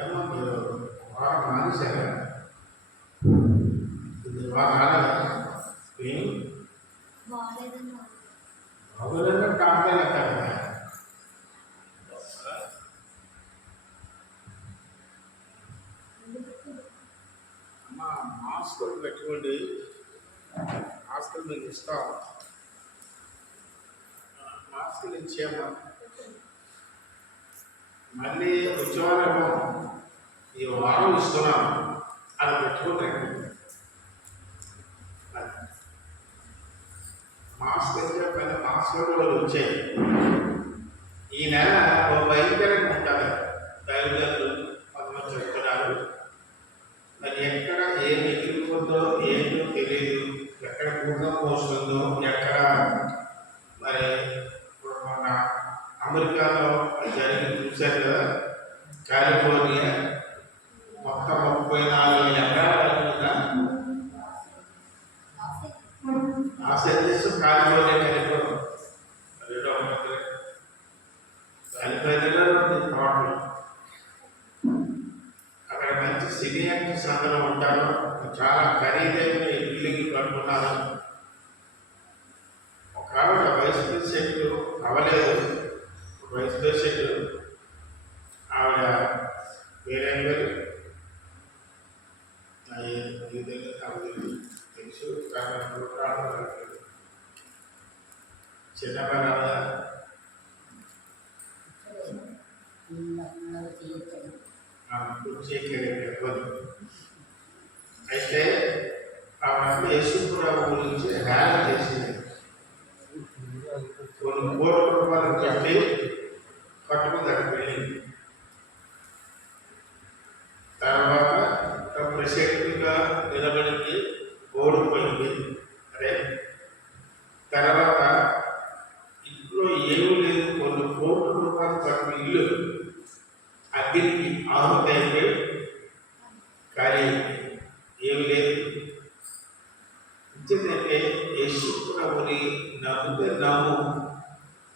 ఏమో మీరు వారం మానేశారా? ఇది వారాల బాగోలేదని డాక్టర్ చెప్తారు కదా. అమ్మ మాస్కులు పెట్టుకోండి, మాస్కులు మీకు ఇస్తాం. మాస్కులు ఇచ్చేమ్మా. మళ్ళీ వచ్చేవారేమో ఈ వారం ఇస్తున్నాం అది పెట్టుకుంటారు. మాస్క్ ఇచ్చే పని మాస్క్లో కూడా వచ్చాయి. ఈ నెల భయంకరంగా ఉంటుంది. దైవజనులు కొంతమంది చెప్తున్నారు, మరి ఎక్కడ ఏం ఎగిరిపోతుందో ఏంటో తెలియదు, ఎక్కడ భూకంపం వస్తుందో, ఎక్కడ మరి మన అమెరికాలో జరిగి చూశారు కదా, కాలిఫోర్నియా మొత్తం 34 ఎకరాల మీద ఆశిస్తూ కాలిఫోర్నియా కాలిఫోర్నియాలో తోటలు. అక్కడ మంచి సినీ యాక్టర్స్ అందరూ ఉంటారు. చాలా ఖరీదైన ఇల్లుకి కట్టుకున్నారు. ఒక ఆవిడ వైస్ ప్రెసిడెంట్ అవ్వలేదు. వైస్ ప్రెసిడెంట్ ఆవిడ వేరే పేరు తెలుసు, చిన్నపల్లి అయితే ఆవిడ యేసుప్రభు గురించి హేళన చేసింది. కొన్ని కోట్ల రూపాయలు కట్టి కట్టుకుని దానికి వెళ్ళింది. తర్వాత ప్రెసిడెంట్గా నిలబడింది, ఓడిపోయింది. అదే తర్వాత ఇంట్లో ఏమీ లేదు, కొన్ని కోట్ల రూపాయలు కట్టిన ఇల్లు అగ్నికి ఆహుతి అయిపోయి కానీ ఏమి లేదు. ఇచ్చిందంటే యేసు ప్రభుని నమ్మితే నమ్ము,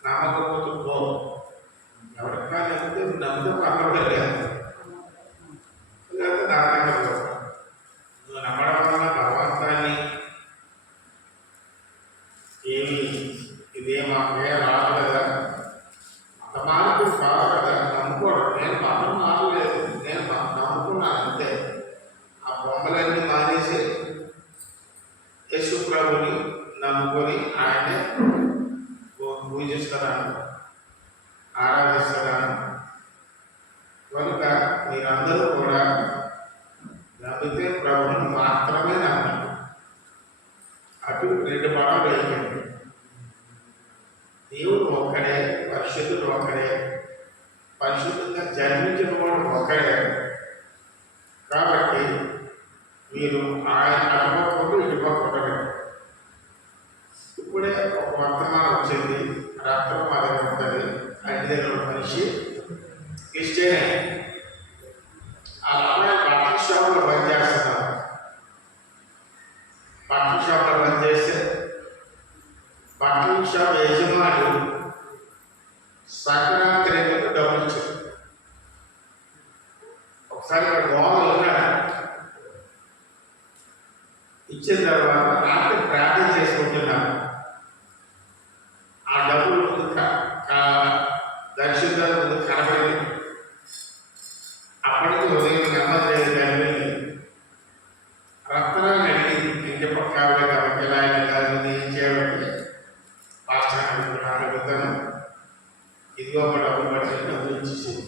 నమ్మకపోతే పో. ఎవరికా నమ్మితే నమ్మితే పర్వాలేదు, లేదా నాటకం. నువ్వు నమ్మడం వల్ల భగవంతాన్ని ఏమి ఇదేమాకే రాదు కదా, మత మార్పులు కాదు కదా, నమ్ముకోవడం. నేను మతం మారలేదు, నేను నమ్ముకున్నాను అంతే. ఆ బొమ్మలన్నీ మానేసి యేసు ప్రభుని నమ్ముకొని ఆయనే పూజిస్తున్నాను, ఆరాధిస్తున్నాను. కనుక మీరందరూ కూడా నమ్మితే ప్రభుని మాత్రమే నమ్మండి. అటు 2 పడాలు వేయండి. దేవుడు ఒక్కడే, పరిశుద్ధుడు ఒక్కడే, పరిశుద్ధంగా జన్మించిన వాడు ఒక్కడే. కాబట్టి మీరు ఆయన అటుపక్కడు ఇటుపక్కడు. ఇప్పుడే ఒక వర్తమానం వచ్చింది, రక్తం మా దగ్గర ఉంటుంది. అన్ని దగ్గర మనిషి క్రిస్టియనే. ఆ అమ్మాయి బట్టల షాప్లో పనిచేస్తున్నారు. బట్టల షాప్లో పనిచేస్తే బట్టల షాప్ యజమాని సంక్రాంతి రేపు డబ్బులు ఇచ్చారు. ఒకసారి ఇక్కడ దోమలు ఉన్నాడు. ఇచ్చిన తర్వాత రాత్రి ప్రార్థన చేసుకుంటున్నాను. ఆ డబ్బులు ముందు దర్శకుల ముందు కనబడింది. అప్పటికి ఉదయం నెమ్మది కానీ రక్తాన్ని అడిగింది. ఇంటి పక్క కాబట్టి ఎలా అయినా కాదు ఏం చేయాలంటే పాస్టర్ అడుగుతాను, ఇదిగో ఒక డబ్బులు పడితే డబ్బులు ఇచ్చేసింది.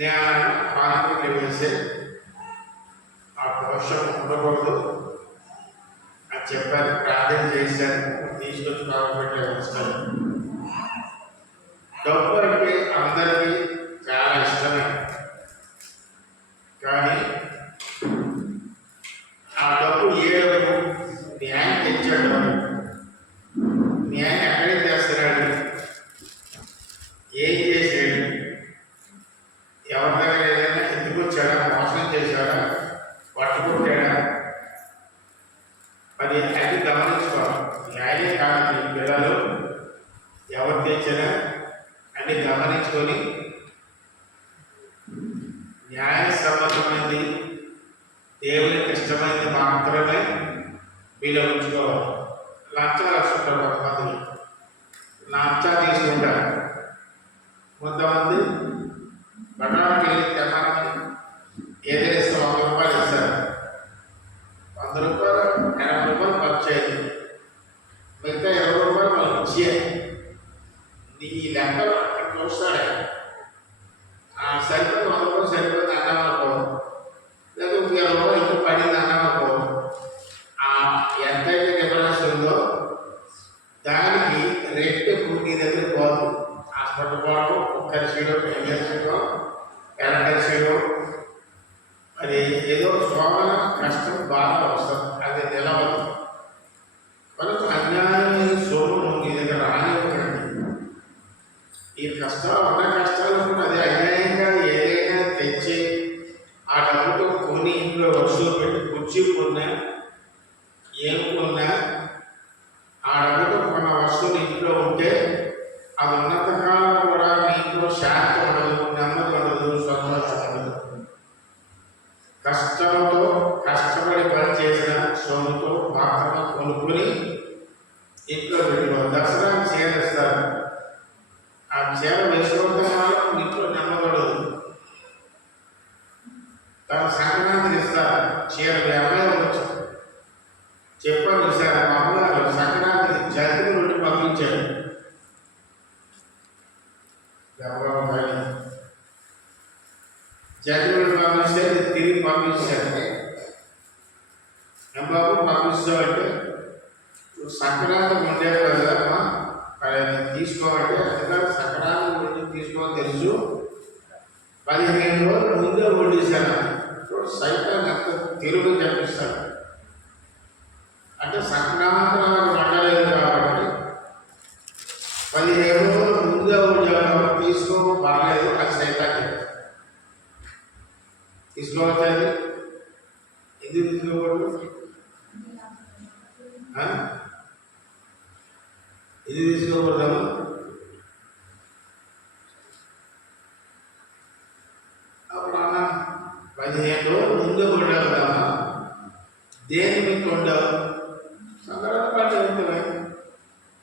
నేను పాత్రకి వేసే ఆ దోషం ఉండకూడదు అని చెప్పాను. ప్రార్థన చేశాను, తీసుకొచ్చి బాగుపెట్టే వస్తాను. డబ్బు అంటే అందరికీ చాలా ఇష్టమే, కానీ ఆ డబ్బు ఏ డబ్బు న్యాయం తెచ్చాడు, న్యాయం ఎక్కడికి చేస్తున్నాడు, ఏం చేసాడు, ఎవరి దగ్గర ఏదైనా ఎందుకు వచ్చాడా, మోసం చేశాడా, పట్టుకుంటాడా, అది అది గమనించుకోవాలి. న్యాయం కాదు, పిల్లలు ఎవరు తెచ్చినా అన్ని గమనించుకొని న్యాయసమ్మతమైనది, దేవునికి ఇష్టమైనది మాత్రమే వీళ్ళు ఉంచుకోవాలి. లంచాలు వస్తుంటారు కొంతమంది, లంచా తీసుకుంటారు. కొంతమంది బఠానికి వెళ్ళి తెమ్మని ఏదైనా ఇస్తే 100 రూపాయలు ఇస్తారు. 100 రూపాయలు 80 రూపాయలు ఖర్చు అయింది, మిగతా 20 రూపాయలు వాళ్ళు ఇచ్చేయాలి. నీ లెక్కలు అక్కడ చూస్తాడే, సరిపోయి 100 రూపాయలు సరిపోయింది అన్నాం అనుకో, లేదా 20 రూపాయలు ఇంకా పడింది అన్నాం అనుకో, ఎంతైతే డిఫరెన్స్ ఉందో దానికి రేటు నీ దగ్గర పోదు. హాస్పిటల్ పోవడం, కుక్కర్ చేయడం, టైలర్ చేయడం, ఎలక్ట్రిక్ చేయడం, అది ఏదో శోభన కష్టం బాగా వస్తుంది, అది నిలవదు. కనుక అన్యాయమైన సోము నీ దగ్గర రానివ్వకండి. ఈ కష్టాలు ఉన్న కష్టాలు కూడా అది అన్యాయంగా ఏదైనా తెచ్చి ఆ డబ్బుతో కొని ఇంట్లో వస్తువులు పెట్టి కుర్చీ కొన్నా ఏమి కొన్నా ఆ డబ్బుతో కొన్న వస్తువులు ఇంట్లో ఉంటే అది ఉన్నతకాలం కూడా మీ ఇంట్లో శాంతి ఉండదు, నెమ్మది ఉండదు, సంతోషం ఉండదు. కష్టంతో కష్టపడి పని చేసిన సొమ్ముతో మాత్రమే కొనుక్కొని ఇంట్లో పెట్టుకోవాలి. దసరా చీర ఇస్తారు, ఆ చీర వేసుకోవడం వల్ల ఇంట్లో నెమ్మదడదు. తన సంక్రాంతికి ఇస్తారు చీర, అమ్మాయి వచ్చు చెప్పాను సార్, మా అమ్మగారు సంక్రాంతికి జగన్ నుండి పంపించారు. జగన్ నుండి పంపిస్తే తిరిగి పంపించారు. బాబు పంపిస్తామంటే సంక్రాంతి ఉండే కదమ్మా తీసుకోమంటే, అందుకని సంక్రాంతి నుండి తీసుకోని తెలుసు, 15 రోజులు ముందే వండిస్తాను. సైతం ఎంత తెలుగు చెప్పిస్తాను అంటే సంక్రాంతి వండలేదు కాబట్టి 15 రోజులు ముందే వండాలి, తీసుకో పర్లేదు, అది సైతాన్ని తీసుకోవచ్చండి. ఎందుకు తీసుకోకూడదు? ఇది తీసుకోకూడదు. అప్పుడు అన్న 15 రోజులు ముందే వండాలి కదమ్మా, దేని మీకు వండావు? సంక్రాంతి పండుగ ఉంటుంది.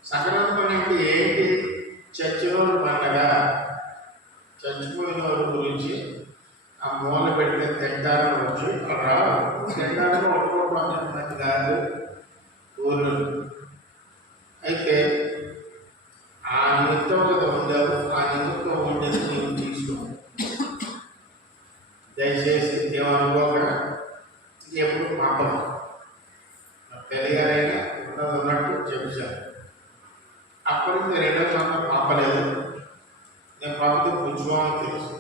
సంక్రాంతి పండుగ ఏంటి? చచ్చినోడు పండగ. చచ్చిపోయిన వారి గురించి ఆ మూల పెట్టిన తింటారని వచ్చి రావు, తింటారని ఒప్పుకోవడం కాదు ఊళ్ళు. అయితే ఆ నిమిత్తం ఉండావు, ఆ నిమిత్తం ఉండేది నీవు తీసుకో. దయచేసి ఏమనుకోకుండా ఎప్పుడు పాపం తెలియగారైనా ఉన్నట్టు చెప్పాను. అప్పటికి నేను 2వ సంవత్సరం పంపలేదు, నేను పంపితే పుచ్చుకోవాలని తెలుసు.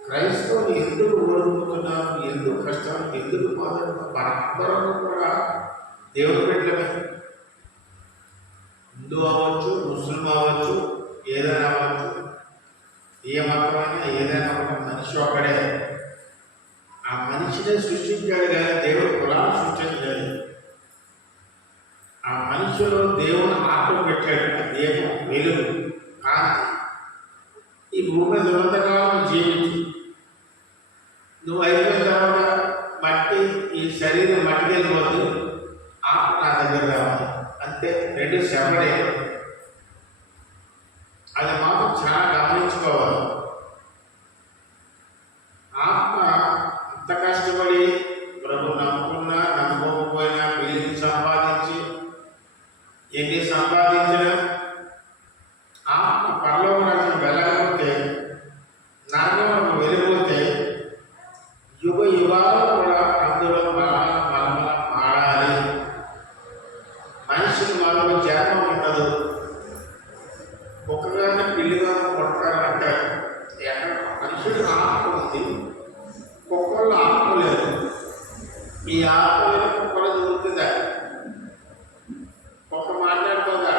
క్రైస్తవులు ఎందుకు ఓడిపోతున్నారు, ఎందుకు కష్టాలు, ఎందుకు బాధపడుతున్నారు? మనందరం కూడా దేవుడి బిడ్డలమే. హిందూ అవ్వచ్చు, ముస్లిం అవ్వచ్చు, ఏదైనా అవ్వచ్చు, ఏ మతమైనా ఏదైనా మనిషి ఒకడే. ఆ మనిషిని సృష్టించాడు కానీ దేవుడు కులాలు సృష్టించలేదు. ఆ మనిషిలో దేవుని ఆత్మ పెట్టాడు, ఆ దీపం, వెలుగు, కాంతి. ఈ భూమి దురంతకాలం జీవించు, నువ్వు అయిపోయిన తర్వాత మట్టి, ఈ శరీరం మట్టికి వెళ్ళిపోతుంది, ఆత్మ నా దగ్గర రావాలి. అంతే, 2 శ్రమడే. అది మాత్రం చాలా గమనించుకోవాలి. ఆత్మ అంత కష్టపడి ప్రభు నమ్ముకున్నా నమ్ముకోకపోయినా, బిల్లుని సంపాదించి ఎన్ని సంపాదించినా ఆత్మ పరలోక రాజ్యం వెళ్ళకపోతే, నరకంలో వెళ్ళిపోతే యుగ యుగాలు కూడా అందులో మాడాలి. మనిషికి మరో జన్మ ఉండదు. ఒక్కగానే పిల్లిగా కొడతారంటారు. ఎక్కడ మనుషులు ఆత్మ ఉంది, కుక్కల్లో ఆత్మ లేదు. ఈ ఆత్మ లేదు, కుక్కలు దొరుకుతుందా? కుక్క మాట్లాడుతుందా?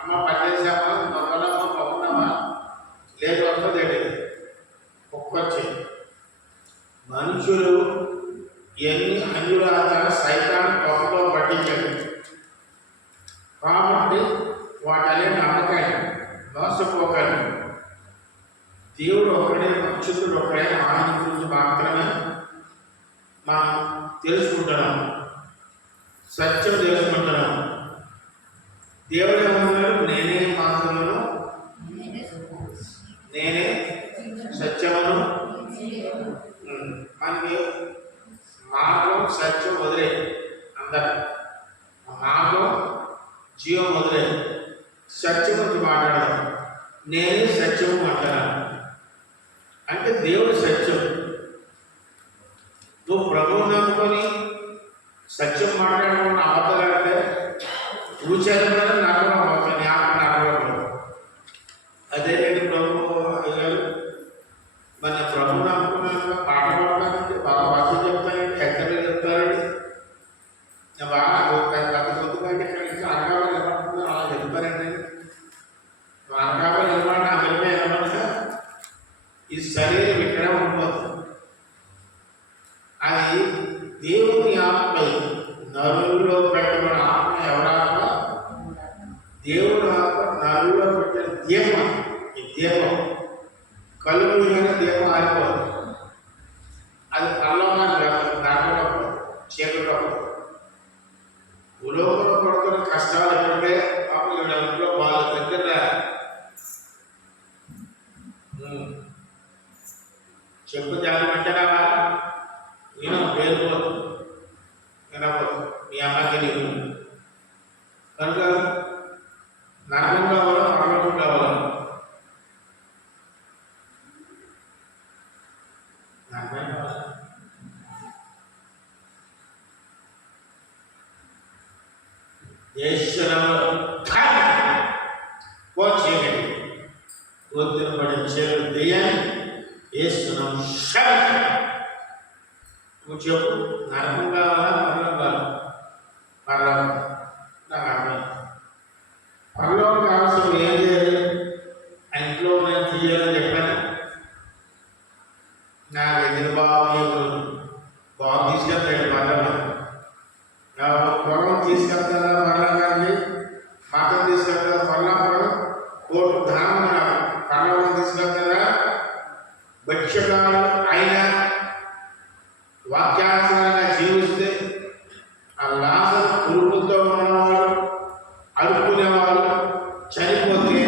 అమ్మ పనిచేసామా, దొంగలమ్మా, పప్పునమ్మా, లేదు వస్తుందండి. కుక్క వచ్చి మనుషులు ఎన్ని అన్యురాత సైతాన్ని కొమ్మలో పట్టించారు కాబట్టి వాటి నమ్మకాన్ని మోసపోకండి. దేవుడు దేవుడు ఒక్కడే, పరిశుద్ధుడు ఒక్కడే, ఆయన గురించి మాత్రమే మనం తెలుసుకుంటున్నాం, సత్యం తెలుసుకుంటున్నాం. దేవుడు ఏమన్నాడు? నేనే మార్గమును, నేనే సత్యమును. మనకి మార్గం సత్యం వదిలే, అందరు మార్గం జీవం వదిలే, సత్యం గురించి మాట్లాడదాం. నేనే సత్యము మాట్లాడాను అంటే దేవుడు సత్యం. నువ్వు ప్రభువు నమ్ముకొని సత్యం మాట్లాడకుండా అబద్ధాలంటే నువ్వు చదివిన నరకం అవుతుంది, నరకం. అదే నేను ప్రభు అయ్యారు, మన ప్రభు నమ్ముకున్నాను, పాట పాడతానండి, బాగా భాష చెప్తానండి, ఎక్కడ చెప్తారండి, బాగా కొద్దిగా ఇక్కడ నుంచి అనకాలు నిలబడుతున్నారు, అలా చెప్తారండి. అనకాలు నిలబడి ఆ వెళ్ళే నిలబడినా ఈ శరీరం ఇక్కడ ఉండిపోతుంది. అది దేవుని ఆత్మ, నరుల్లో పెట్టబడిన ఆత్మ. ఎవరాత్మ? దేవుడు ఆత్మ నరుల్లో పెట్టిన దీపం. ఈ దీపం కలుగులుగా దీపం ఆరిపోతుంది. అది కళ్ళగా దాటకపోదు, చీకట్లో ఉలోకంలో పడుతున్న కష్టాలు ఎప్పుడే పాపం ఇంట్లో వాళ్ళ దగ్గర చెప్పు జాగ్రత్తగా నేను పేరుకోదు, వినపోదు, మీ అమ్మాయి తెలియదు. కనుక నరకం కావాలా, పర్వతం కావాలా? నరకం కావాలా? చీకటి వద్దున పడిన చేరు దెయ్యాన్ని వేస్తున్నాం. నువ్వు చెప్పు, నరకం కావాలా, పర్వం కావాలా? పర్వం. నాకు అర్థం. పర్వం కావాల్సిన ఏం చేయాలి? ఆ ఇంట్లో నేను తీయాలని చెప్పాను. నా దగ్గర బాబు తీసుకెళ్తాడు పర్వం. పొలం తీసుకెళ్తారా పర్వం కానీ, మాటలు తీసుకెళ్తారా పర్వం, కోర్టు ధనం పర్వం తీసుకెళ్తారా? భక్ష్యకాలు అయిన వాక్యానుసారంగా జీవిస్తే ఆ లాభం పురుగులతో ఉన్నవాడు, అడుక్కునేవాడు చనిపోతే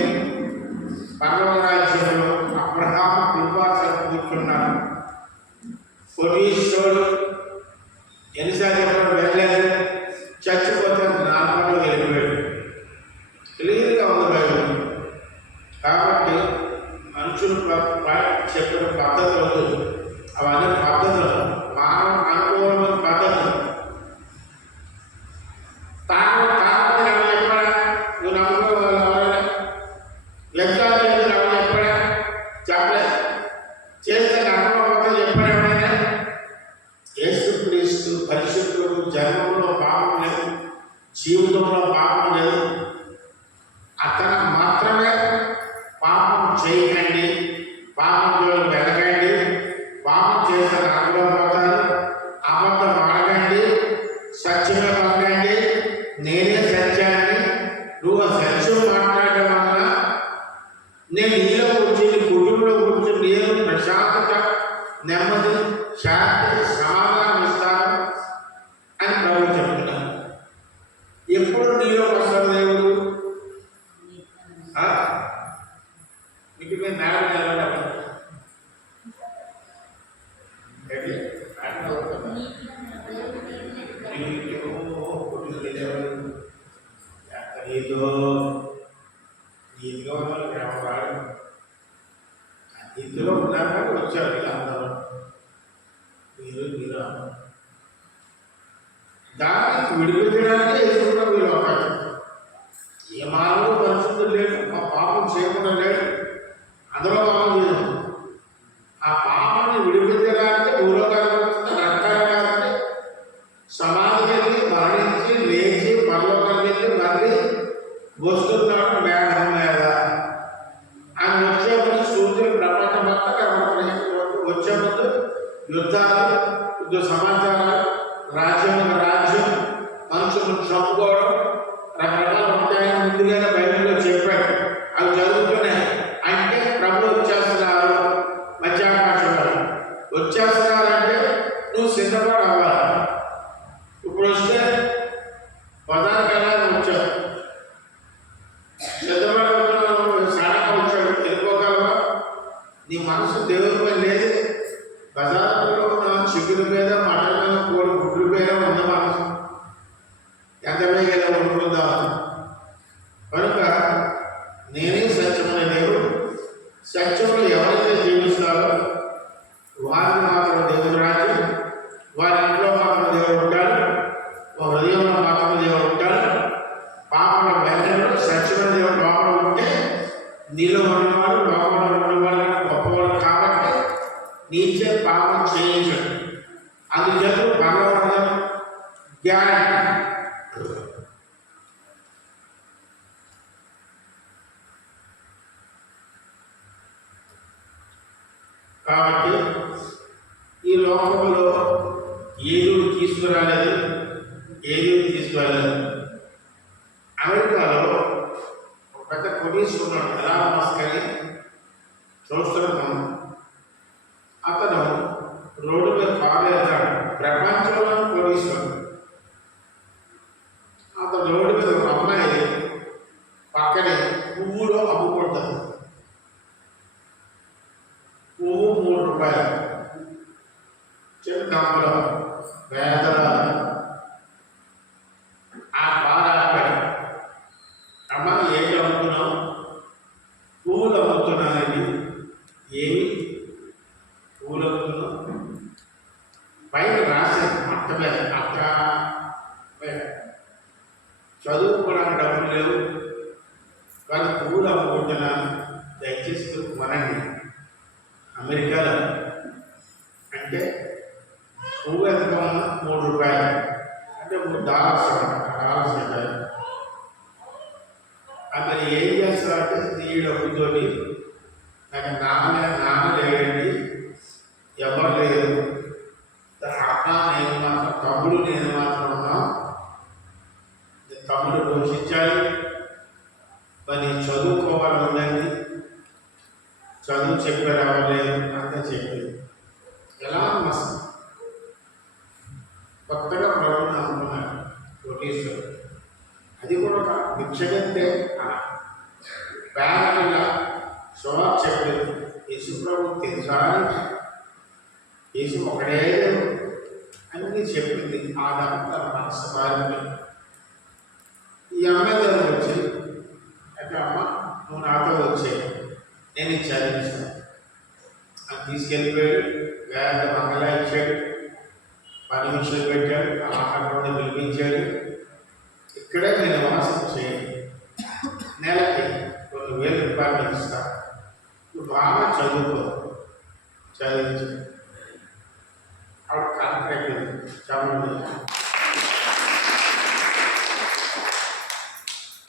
పర్వత రాజ్యంలో అబ్రహాము కృపాసనం కూర్చున్నాడు. కోటీశ్వరుడు ఎన్నిసార్లు వెళ్ళలేదు, చచ్చిపోతే నార్మల్గా వెళ్ళిపోయాడు. క్లియర్గా ఉంది బైబిల్. కాబట్టి మనుషులు చెప్పిన పద్ధతులు అవన్నీ పద్ధతులు, మానవ అనుకూలమైన పద్ధతులు. తాగడం చెప్పడా? నువ్వు నమ్ముకోవాలి. లెక్కలు చెప్పడా? చెప్పలేదు. చేస్తే నమ్మకపోతే చెప్పడా? ఎవరైనా యేసుక్రీస్తు పరిశుద్ధుడు, జన్మంలో పాపం లేదు, జీవితంలో పాపం లేదు. అతను మాత్రమే పాపం చేయకండి, పాపంలో వెళ్ళకండి, పాపం చేసిన నరకంలో పోతారు, అబద్ధం ఆడకండి, సత్యమే పలకండి, నేనే సత్యాన్ని. నువ్వు ఆ సత్యం మాట్లాడడం వల్ల నేను నీలో కూర్చుని, కుటుంబంలో కూర్చుని నేను ప్రశాంతత, నెమ్మది, శాంతి, సమాధానం ఇస్తాను అని ప్రభు చెప్తున్నాను. ఎప్పుడు నీలో వస్తాడు దేవుడు? మీకు నేను నేల నిలబడ్డా ఇందులో ఉన్నాక వచ్చారు వీళ్ళందరూ, మీరు దాన్ని విడిపించడానికి వేసుకున్న వీళ్ళు ఒకటి. ఏ మానవుడు పరిస్థితులు లేడు, మా పాపం చేయకుండా లేడు, అందులో పాపం చేయదు. ఆ పాపాన్ని విడిపించడానికి భూలోకానికి వస్తున్న రక్తాన్ని సమాధికి వెళ్ళి మరణించి లేచి పరలోకానికి వెళ్ళి మళ్ళీ వస్తున్నాడు మేఘం మీద. ఆయన వచ్చే ముందు సూర్యుడు ప్రపంచం మొత్తం కనబడుతున్నాయి. వచ్చే ముందు యుద్ధాలు, యుద్ధ సమాచారాలు, రాజ్యం మనుషులను చంపుకోవడం, రకరకాల ఉంటాయని ముందుగానే బైబిల్లో చెప్పాడు. అవి జరుగుతున్నాయి. అంటే ప్రభు వచ్చేస్తున్నారు, నీ మనసు దేవుని మీద లేదు. బజార్లో ఉన్న చిగురు మీద, మటన్ మీద, కోడి గుడ్లు మీద ఉన్న మనసు ఎంత వేగంగా ఉంటుందా? కనుక నేనే సత్యమైన దేవుడు. సత్యంలో ఎవరైతే జీవిస్తారో వారిని మాత్రం దేవుడు రాజు, వారి ఇంట్లో మాత్రం దేవుడు ఉంటాడు, హృదయంలో మాత్రం దేవుడు ఉంటాడు. పాపల వెంటనే సత్యమైన దేవుడు లోపల ఉంటే నీలో ఉన్నవాడు లోపల ఉన్నవాడు గొప్పవాడు. కాబట్టి నీచే పాపం చేయించడు. అందుచేత భగవంతుడు గ్యారంటీ. కాబట్టి ఈ లోకంలో ఏదో తీసుకురాలేదు, అమెరికాలో ఒక పెద్ద కోటీశ్వరుడు ఎలాన్ మస్క్ అని చూస్తున్నాం. అతను రోడ్డు మీద కారు వెళ్తాడు. ప్రపంచంలో కోటీశ్వరుడు. అతను రోడ్డు మీద ఒక అమ్మాయి పక్కనే పువ్వులో అమ్ముకుంటుంది. పువ్వు 3 రూపాయలు, చిన్న పేదల. ఆ కారు అమ్మ ఏంటి అమ్ముతున్నావు? పువ్వులు అమ్ముతున్నానండి. ఏమి పువ్వులు అమ్ముతున్నావు? పైన రాసే అట్ట మీద అట్ట చదువుకోవడానికి డబ్బులు లేవు కానీ పువ్వులు అమ్ముకుంటున్నాను, దయచేసి కొనండి. అమెరికాలో అంటే పువ్వు ఎంత ఉన్నా 3 రూపాయలు అంటే $3 ఉంటాయి. అతను ఏం చేస్తారంటే ఈ డబ్బుతో నాకు నాన్న లేడండి, ఎవరు లేదు, అక్క నేను మాత్రం, తమ్ముడు నేను మాత్రం ఉన్నాం, తమ్ముడు పోషించాలి, మరి చదువుకోవాలి ఉందండి, చదువు చెప్పారు అవ్వలేదు అంతా చెప్పేది. ఎలాన్ మస్క్ కొత్తగా ప్రభుత్వం అనుకున్నాడు కోటీశ్వరుడు. అది కూడా ఒక భిక్షగంటే బ్యాంకుల శోభ చెప్పలేదు. యేసు ప్రభు తెలుసా, యేసు ఒకడే అన్నీ చెప్పింది. ఆ దాంట్లో మనసు బాధ్యత. ఈ అమ్మాయి దగ్గర వచ్చి అయితే అమ్మ నువ్వు నాతో వచ్చాయి, నేను చదివించాను. అది తీసుకెళ్ళిపోయాడు. వేద మంగళ ఇచ్చాడు, 10 నిమిషాలు పెట్టాడు, ఆహారంలో పిలిపించాడు. ఇక్కడే నేను వాసం చేయండి, నెలకి 2,000 రూపాయలు ఇస్తాను, నువ్వు బాగా చదువుకో, చదివించు. ఆవిడ కాంట్రాక్ట్ చదువు.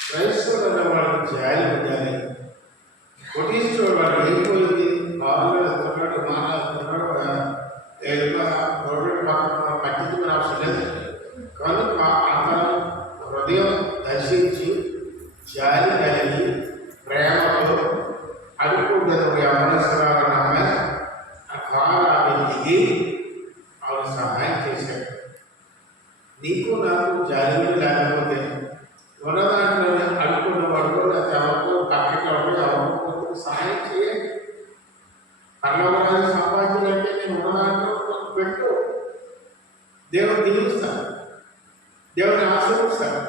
క్రైస్తవులు వాళ్ళకి జాలి ఉండాలి. కోటీశ్వరుడు వాడు అయిపోయింది, బాగా ఎత్తున్నాడు, ఎత్తున్నాడు, రోడ్డు పట్టించుకునే అవసరం లేదు. కనుక అతను హృదయం దర్శించి జాలి కలిగి ప్రేమతో అడుగుంటుంది. యవనస్తురాలను అమ్మాయి ఆ కారు ఆమె దిగి ఆవిడ సహాయం చేశాడు. నీకు నాకు జాలి లేకపోతే ఉన్నదాంట్లోనే అడుగున్న వాడు ఎవరికో పక్కకి ఎవరికో సహాయం చేయండి. పర్లోకాన్ని సంపాదించాలంటే నేను ఉన్నదాంట్లో పెట్టు, దేవుడు దీవిస్తాను, దేవుడిని ఆశీర్వదిస్తాను.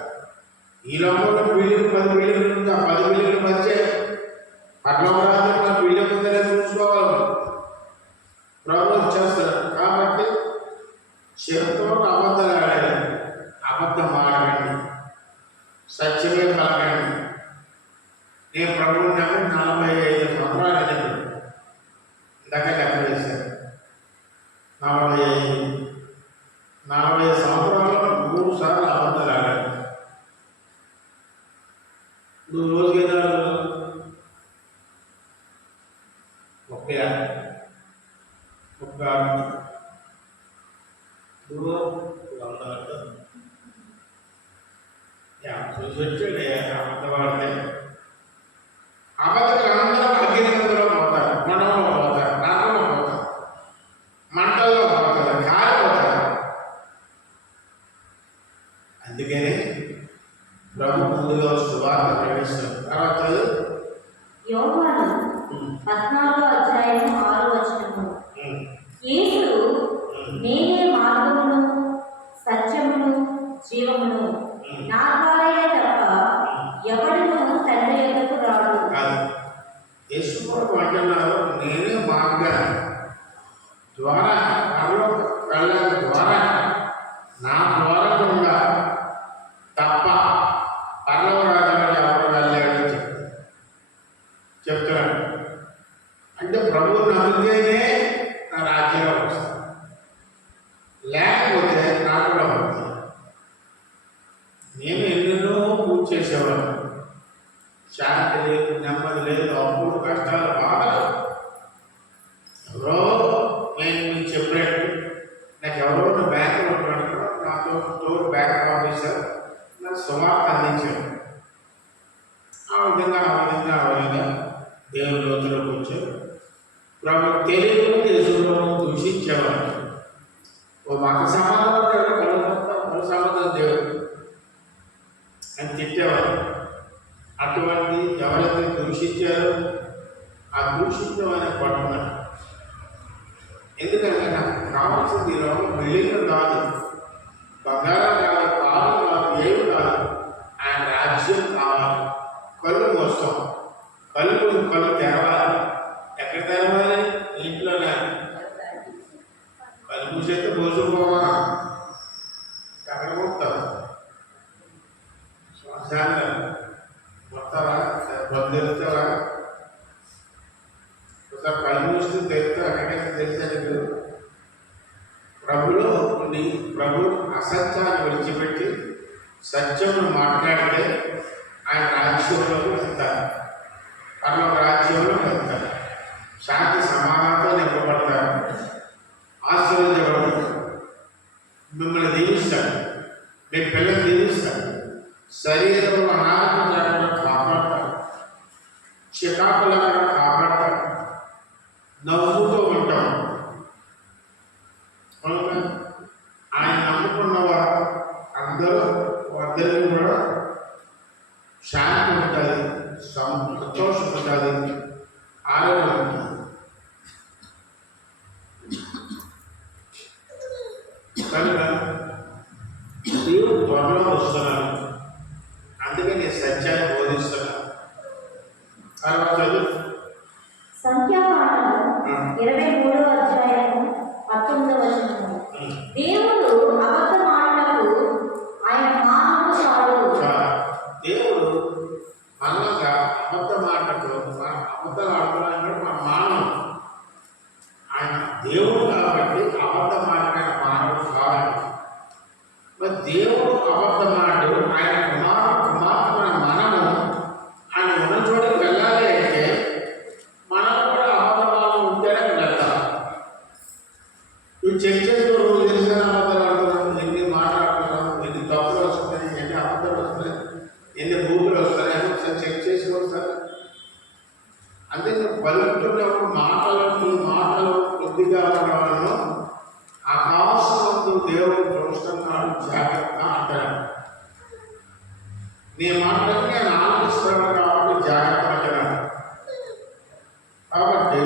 ఈ లోకంలో బిల్లులు 10 బిల్లులు ఉంది. ఆ 10 బిల్లుల మధ్య పర్లోకాన్ని మన బిల్లు ముందరే చూసుకోవాలి, ప్రభు చేస్తాడు. కాబట్టి చెరుతో అబద్ధాలు ఆడాలి, అబద్ధం ఆడకండి, సత్యమే పలకండి. నేను ప్రభువు నమ్మి 45 సంవత్సరాలు అయింది. ఇందాక లెక్క వేశాను. 40 సంవత్సరాల్లో 3 సార్లు అబద్ధాలు ఆడాలి. నువ్వు రోజుకి ఎన్ని చూసొచ్చాడు అబద్ధవాడితే. అబద్ధాలు అందరూ అగ్నిలో పోతారు, మనలో పోతారు, నరకంలో పోతారు, మంటల్లో పోతారు, కాలిపోతారు. అందుకని ప్రభు ముందుగా సువార్త ప్రవేశిస్తారు. తర్వాత యోహాను 14వ అధ్యాయం ఉంటేనే నా రాజ్యంలో వస్తాను, లేకపోతే నాకు కూడా ఉంది. నేను ఎన్నెన్నో పూజ చేసేవాడు, శాంతి లేదు, నెమ్మది లేదు, అప్పుడు కష్టాలు బాగా. ఎవరో నేను మీకు చెప్పినట్టు నాకు ఎవరో బ్యాంకులో ఉంటున్నాడు, నాతో స్టోర్ బ్యాంక్ ఆఫీసర్ నాకు సుమారు అందించాడు. ఆ విధంగా దేవుని లోతులోకి వచ్చారు. ప్రభు తెలియకుండా యజులను దూషించేవాడు. ఓ మత సంబంధం సంబంధం దేవుడు అని తిట్టేవాడు. అటువంటి ఎవరైతే దూషించారో ఆ దూషించమని పట్టుకున్నాడు. ఎందుకంటే నాకు కావాల్సింది ఈరోజు బిల్డింగ్లు కాదు, బంగారం కాదు, పాలు కాదు, ఏమి కాదు, ఆయన రాజ్యం కావాలి. కళ్ళు మోస్తాం, కళ్ళు తెరవాలి. ఎక్కడ తెరవాలి? ఇంట్లోనే. కళ్ళు మూసేస్తే మోసుకుపోవా, ఎక్కడ పోతావు? శ్వాసాన్ని మొత్తావా, పొందిరుతావా? ఒకసారి కళ్ళు మూస్తే తెరిస్తే అక్కడికైతే తెలిసేది. ప్రభులో ఉండి ప్రభు అసత్యాన్ని విడిచిపెట్టి సత్యమును మాట్లాడితే ఆయన రాజ్యంలోకి వెళ్తారు, పరమ రాజ్యంలో వెళ్తారు, శాంతి సమానంతో నింపబడతారు, ఆశీర్వదించబడతారు, మిమ్మల్ని దీవిస్తాడు, మీ పిల్లలు దీవిస్తాడు, శరీరంలో అనారోగ్యం లేకుండా కాపాడతారు, చికాకు లేకుండా కాపాడతారు, నవ్వుతూ ఉంటాం. ఆయన నమ్ముకున్న వారు అందరికీ కూడా శాంతి ఉంటుంది, సంతోషం ఉంటుంది, ఆరోగ్యం ఉంటుంది. కనుక దేవుడు త్వరలో వస్తున్నాను, అందుకే నేను సత్యాన్ని బోధిస్తున్నాను. తర్వాత సంఖ్యాకాండము 23వ అధ్యాయము 19వ వచనము. దేవుడు అబద్ధమాడుటకు ఆయన మానవుడు కాడు. దేవుడు మనగా అబద్ధమాటకు అబద్ధాలు ఆడుతున్నాడు, మన మానవుడు. ఆయన దేవుడు కాబట్టి అబద్ధమాడిన మానవుడు కావాలి. మరి దేవుడు అబద్ధమాడు, ఆయన కుమార్తె మనము ఆయన ఉన్న చోటుకి వెళ్ళాలి అంటే మనం కూడా అబద్ధమాలు ఉంటేనే వెళ్తాం. నువ్వు చెక్ చేసుకో, రోజు తెలిసిన అబద్ధాలు ఆడుతున్నాము, ఎన్ని మాట్లాడుతున్నాము, ఎన్ని తప్పులు వస్తున్నాయి, ఎన్ని అబద్ధాలు వస్తున్నాయి, ఎన్ని భూములు వస్తాయి అని ఒకసారి చెక్ చేసుకొస్తారు. అంతే పలుకుతున్నప్పుడు మాటలు కొద్దిగా ఉండవాలను ఆకాశంలో దేవుడు చూస్తున్నాడు, జాగ్రత్త అంటాడు. నీ మాటలకి నేను ఆలోచిస్తున్నాను కాబట్టి జాగ్రత్త అంటున్నాడు. కాబట్టి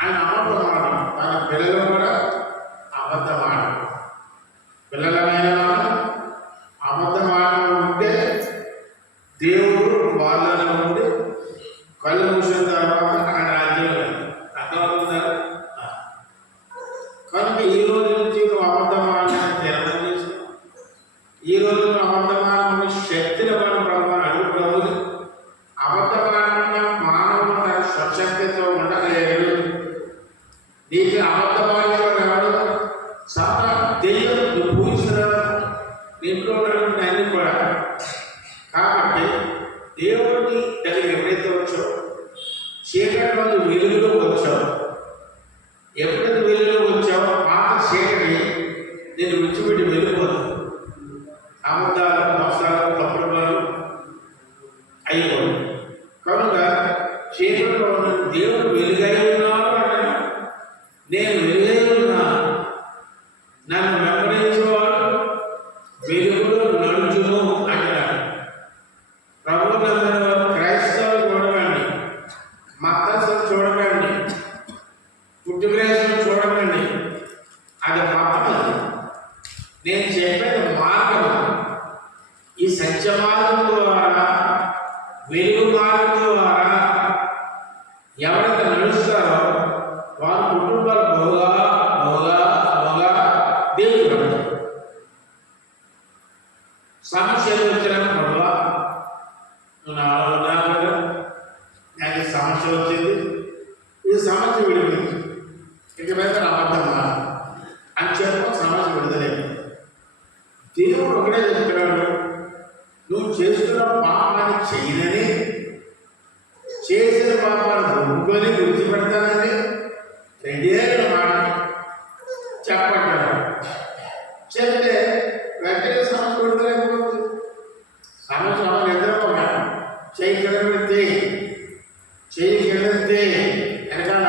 ఆయన అబద్ధమాడు, తన పిల్లలు కూడా అబద్ధమాడు. పిల్లలమైన అబద్ధమాడ ఉంటే దేవుడు వాళ్ళ నుండి కళ్ళు మూసిన తర్వాత ఆయన రాజ్యంలో అర్థమవుతున్నారు. కనుక ఈ రోజు నుంచి నువ్వు అబద్ధమాడాలని తీర్మానం చేస్తున్నావు. ఈ రోజు నువ్వు అబద్ధమాడమని శక్తిని మన ప్రభు అడుగు ప్రభుని అబద్ధమాడకుండా మానవుడు తన స్వశక్తితో ఉండలేడు. నీకు అబద్ధమాడేవాడు ఎవడు? సాతాను, దెయ్యం, నువ్వు పూజించిన ఇంట్లో ఉన్నటువంటి అన్ని కూడా. కాబట్టి దేవుడిని దగ్గర ఎప్పుడైతే వచ్చావు, చీకటి వెలుగులో వచ్చావు. ఎప్పుడైతే వెలుగులో వచ్చావో పాత చీకటి నేను విడిచిపెట్టి వెళ్ళిపోతుంది. అబద్ధాలు, మోసాలు, తప్పుడు పనులు అయిపోయి. కనుక చీకటిలో ఉన్న దేవుడు వెలుగై ఉన్నాడు అంటున్నాడు. నేను వెలుగై ఉన్నాను, నన్ను వెంబడించేవాడు వెలుగులో నడుచును అంటున్నాడు. ప్రభుత్వ క్రైస్తవులు చూడకండి, మతస్థులు చూడకండి, పుట్టుగ్రేసులు చూడకండి, అది మతం. నేను చెప్పేది మార్గం. ఈ సత్య మార్గం ద్వారా, వెలుగు మార్గం ద్వారా ఎవరైతే నడుస్తారో వారి కుటుంబాలు బహుగా దేవుడు పడతారు. సమస్యలు వచ్చిన ప్రభావ నువ్వు నాలో ఉన్నావు కదా, నాకు సమస్య వచ్చింది, ఈ సమస్య విడిపి గురించి ఇక మీద అబద్ధమా అని చెప్పి సమస్య విడుదలేదు. దేవుడు ఒకటే చెప్తున్నాడు, నువ్వు చేస్తున్న పాపాన్ని చేయనని, చేసిన పాపాన్ని ఒప్పుకొని విడిచిపెడతానని రెండే మాట చెప్పంటాడు. చెప్తే వెంటనే సమస్య విడుదలైపోతుంది. సమస్య నిద్రపోయాడు, చేయి కింద పెడితే చేయి కిందంతే వెనకాల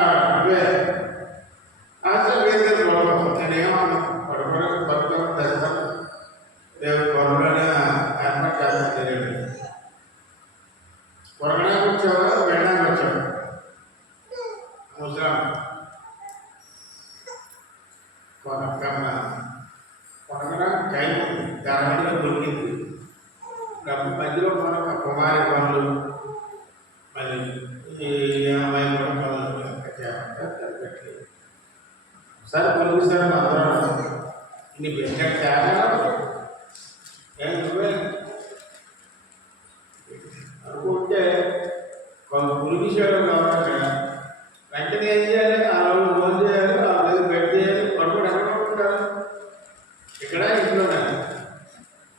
అసలు వేరే పడుకోవాలి. నేనేమన్నా పడుకోవడానికి పడుకోవడం తెస్తాం, రేపు పొరగానే ఏర్పాటు చేస్తాను. తెలియదు పొరగడానికి వచ్చావా వెళ్ళడానికి వచ్చావు ముసలాం కొనకమ్మ కొనగడానికి టైం ఉంది, దాని వల్ల దొరికింది. డబ్బు మధ్యలో కొనక కుమారి పనులు మళ్ళీ ఈ అమ్మాయి పనులు పెట్టలేదు. సరే కొనుక్కుంటారు అందరం ఇన్ని పెట్టాక తేడా అనుకుంటే కొంత పురుగు చేయడం కావాలి. వెంటనే ఏం చేయాలి, ఆ రోజు ఫోన్ చేయాలి, ఆ రోజు పెట్టేయాలి. పడుకోడు ఎక్కడ పడుకుంటారు, ఇక్కడ ఇంట్లోనే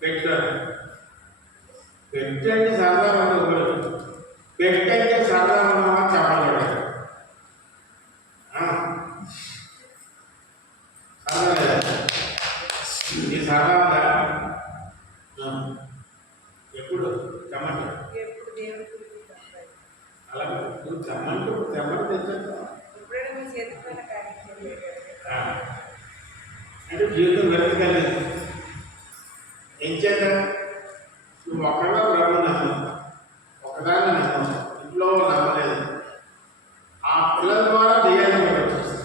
పెట్టారు. పెట్టండి సరదా మంది ఒకరు, పెట్టండి సరదా ఉన్నామా చెప్పగలరు. ఈ సరదా ఎప్పుడు తెమ్మంటారు, అలాగే నువ్వు తెమ్మంటూ తెమ్మని తెచ్చాను అంటే జీవితం వెతకలేదు. ఏం చేద్దాం, నువ్వు ఒక్కగా ప్రభు నమ్ము, ఒకదాన్ని నమ్ము, ఇంట్లో నమ్మలేదు. ఆ పిల్లల ద్వారా దెయ్యాన్ని వచ్చేస్తాయి.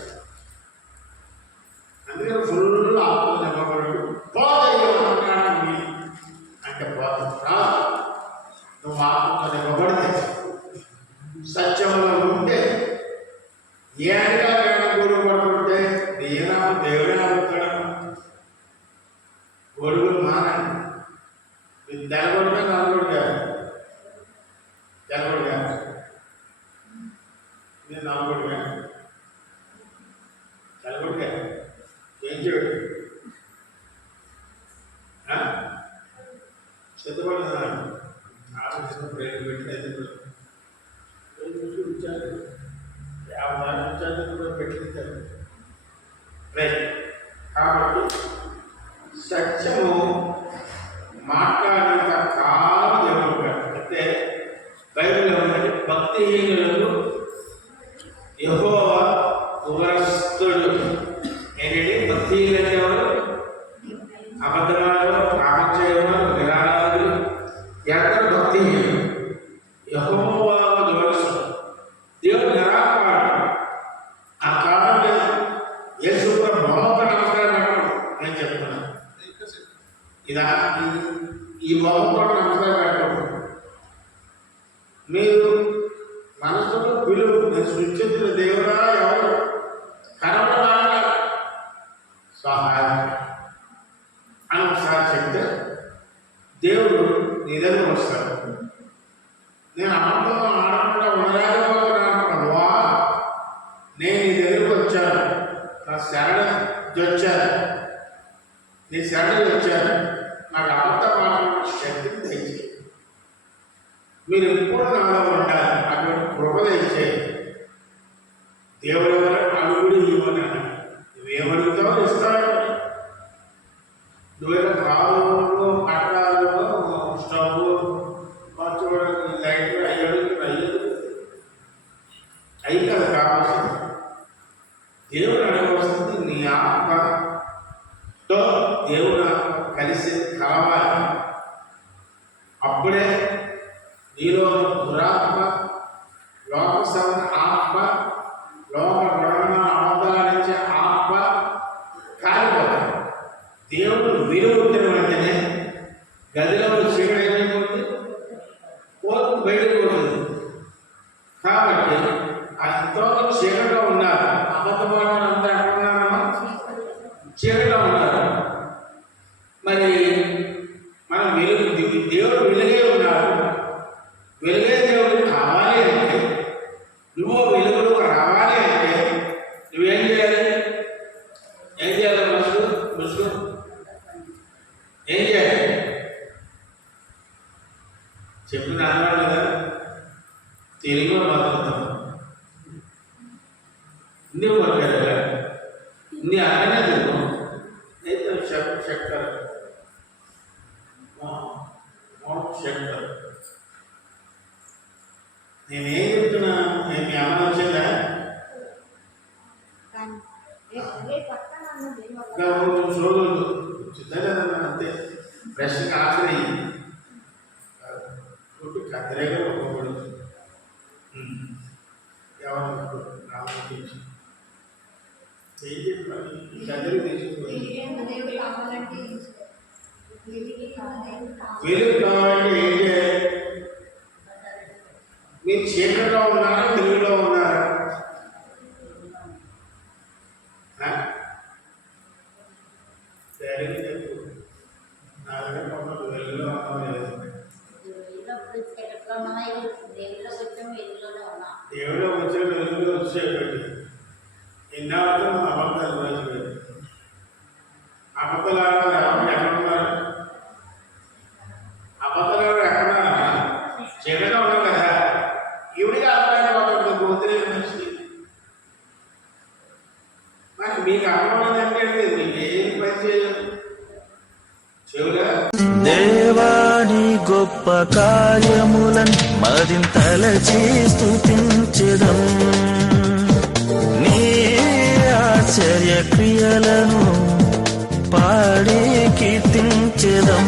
అందుకని ఫుల్ ఆత్మ నమ్మబడు పోదయ్యానికి అంటే పోదు రాదు. నువ్వు ఆత్మతో నిమ్మబడితే సత్యంలో ఉంటే ఏ అధికారైనా గొడుగు పడుతుంటే దెయ్యనామం దేవుడే నమ్ముతాడు. గొడుగులు మానండి, తెలగొడిగా నలుగుడు కాదు, తెలగొడు కాదు, నేను నలుగుడు కాదు, తెలగొడు కాదు. ఏం చేయడు సిద్ధపడుతున్నాను ఆలోచన ప్రేమ పెట్టిన ఇచ్చారు, 50 ఇచ్చారు కూడా పెట్టించారు. రైట్. కాబట్టి సత్యము మాట్లాడినంత కాలం దేవుడు అంటే బైబిల్ ఏమంటే భక్తిహీనులకు యెహోవా దూరస్తుడు. ఏంటంటే భక్తిహీనులు ఎవరు, అబద్ధమాడు, కామచేయము, విరాళాలు, ఎక్కడ భక్తిహీనులు. యెహోవా దూరస్తుడు, దేవుడు నిరాకారుడు. ఆ కాలంలో యేసు బొమ్మకు నమస్కారం పెట్టడం నేను చెప్తున్నాను. ఇలా ఈ బొమ్మకు నమస్కారం పెట్టడం మీరు మనసులో పిలువు, నేను సృష్టించిన దేవుడా ఎవరు కనపడాల సహాయం అని ఒకసారి చెప్తే దేవుడు నీ దగ్గర వస్తాడు. నేను అమ్మతో ఆడకుండా ఉండలేకపోతున్నాను ప్రభువా, నేను నీ దగ్గరకు వచ్చాను, నా శరణ వచ్చాను, నీ శరణ వచ్చాను, నాకు అబద్ధం మాట్లాడిన శక్తిని తెచ్చి మీరు ఎప్పుడు నాలో ఉండాలి, అటువంటి కృప తెచ్చే దేవుడు ఎవరు అడుగుడు ఇవ్వను. నువ్వేమడుగుతావు ఇస్తాడు. నువ్వేదో కాలు కట్టడాలు స్టవ్ చూడడానికి లైట్ అయ్యాడు అయి కదా కావాల్సింది. దేవుడు అడగవలసింది నీ ఆత్మతో దేవుడు ఆత్మ కలిసి కావాలి. అప్పుడే నీలో దురాత్మ, లోక ఆత్మ, లోక గొడవన అబద్ధాలించే ఆత్మ కాలిపోతాయి. దేవుడు వీలుపుట్టిన వెంటనే గదిలో చీకటి ఏమైపోతుంది, పోతు బయటకు పోతుంది. కాబట్టి ఎంతో చీకటిలో ఉన్నారు. అబద్ధమానంతా ఎక్కడున్నారమ్మా, చీకటిలో ఉన్నారు. మరి మనం దేవుడు వెలుగే ఉన్నారు. వెలుగే దేవుడు కావాలి అంటే నువ్వు వగैरह ఇన్ని అనగానే తెలుగు అయితే శక్తర్ శక్తర్ నేనేం చెప్తున్నా నేను మీ అమ్మ వచ్చిందా ఇంకా చూడదు చిన్నదన్నా అంతే ప్రశ్నకి ఆన్సర్ అయ్యి కద్దరేగా ఒక్కడు ఎవరు రామకృష్ణ కద్దరు తీసుకుని వెలుగు కావాలంటే ఏం చేయాలి మీరు చీకట్లో ఉన్నారా తెలుగులో ఉన్నారా నా దగ్గర పంపదు వెలుగులో ఉన్నాం లేదు దేవుడు వచ్చే వెలుగులో వచ్చేపెట్టి ఇన్నాళ్ళతో మనం అబద్ధాలు గురించి అబద్ధాలు ఆడాలి ఎక్కడ ఉన్నారు అబద్ధాలు ఎక్కడున్నారా చెడుగా ఉన్నాం కదా ఈవిడికి అర్థమైపోతుంది గోతులే మనిషి మరి మీకు అర్థమైందంటే మీకు ఏం పని చేయదు చెవుగా దేవాని గొప్ప కార్యములన్ మరింతలచి స్తుతించెదం నీ ఆశ్చర్య క్రియలను పాడి కీర్తించెదం.